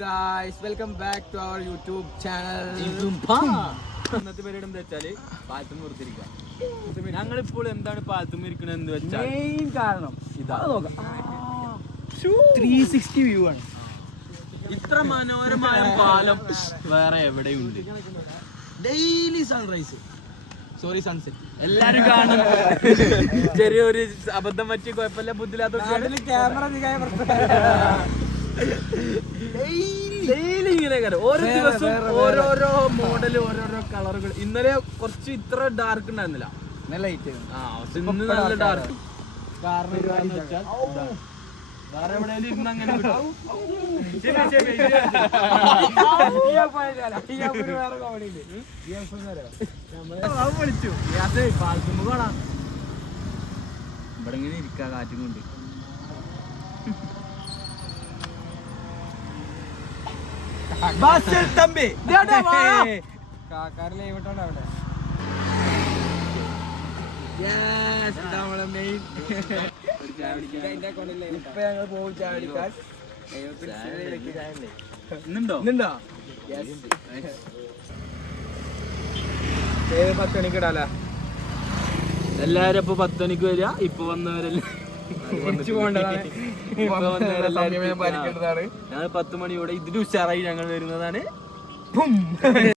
Guys, welcome back to our YouTube channel. ഇന്നത്തെ പരിപാടി എന്താ വെച്ചാല് പാലത്തും നിർത്തിരിക്കുക. ഞങ്ങളിപ്പോൾ എന്താണ് പാലത്തും ഇരിക്കണത് എന്ന് വെച്ചാൽ മെയിൻ കാരണം ഇതാ. 360 വ്യൂ ആണ്. ഇത്ര മനോഹരമായ പാലം വേറെ എവിടെയുണ്ട്? ഡെയിലി സൺറൈസ്, സോറി സൺസെറ്റ് എല്ലാരും കാണും. ചെറിയൊരു അബദ്ധം പറ്റി കുഴപ്പമില്ല, ബുദ്ധിമില്ലാത്ത ക്യാമറ ഡെയിലി ഇങ്ങനെ കാണും. ഓരോ ദിവസവും ഓരോരോ മോഡല്, ഓരോരോ കളറുകൾ. ഇന്നലെ കുറച്ച് ഇത്ര ഡാർക്ക് ഉണ്ടായിരുന്നില്ല, ലൈറ്റ്. ഇന്ന് നല്ല ഡാർക്ക്. കാരണം വെച്ചാൽ വേറെ എവിടെയെങ്കിലും ഇരുന്ന് അങ്ങനെ വിളിച്ചു പാലത്തുമ്പ് കാണാം. ഇവിടെ ഇങ്ങനെ ഇരിക്കാ കാറ്റും കൊണ്ട്. ഇപ്പൊ ഞങ്ങൾ പോകും ചാടിക്കാൻ. ഇന്നുണ്ടോ? 10 മണിക്ക് ഇടാല. എല്ലാരും ഇപ്പൊ 10 മണിക്ക് വരിക. ഇപ്പൊ വന്നവരെല്ലാം തിരിച്ചു പോകേണ്ടതാണ്. ഞങ്ങൾ 10 മണിയോടെ ഇതിന് ഉഷാറായി ഞങ്ങൾ വരുന്നതാണ്.